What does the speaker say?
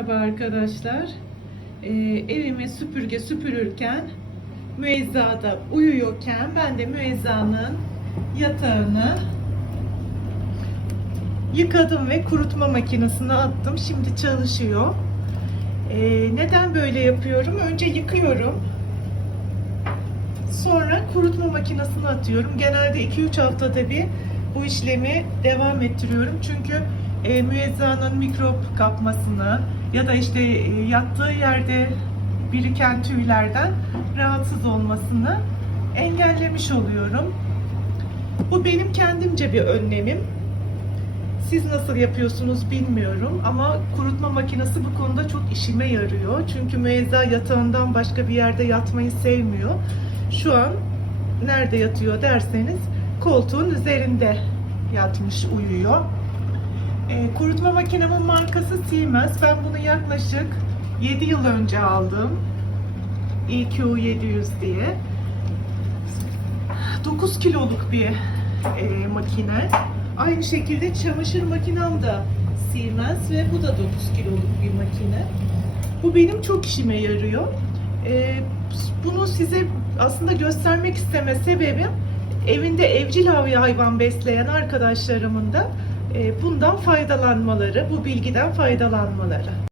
Merhaba arkadaşlar. Ee, evimi süpürge süpürürken müezzada uyuyorken ben de müezzanın yatağını yıkadım ve kurutma makinesine attım. Şimdi çalışıyor. Ee, neden böyle yapıyorum? Önce yıkıyorum. Sonra kurutma makinesine atıyorum. Genelde 2-3 haftada bir bu işlemi devam ettiriyorum. Çünkü e, müezzanın mikrop kapmasını ya da işte e, yattığı yerde biriken tüylerden rahatsız olmasını engellemiş oluyorum. Bu benim kendimce bir önlemim. Siz nasıl yapıyorsunuz bilmiyorum ama kurutma makinesi bu konuda çok işime yarıyor. Çünkü müezza yatağından başka bir yerde yatmayı sevmiyor. Şu an nerede yatıyor derseniz koltuğun üzerinde yatmış uyuyor. E, kurutma makinemin markası Siemens. Ben bunu yaklaşık 7 yıl önce aldım. EQ700 diye. 9 kiloluk bir e, makine. Aynı şekilde çamaşır makinem de Siemens ve bu da 9 kiloluk bir makine. Bu benim çok işime yarıyor. E, bunu size aslında göstermek isteme sebebim evinde evcil hayvan besleyen arkadaşlarımın da bundan faydalanmaları, bu bilgiden faydalanmaları.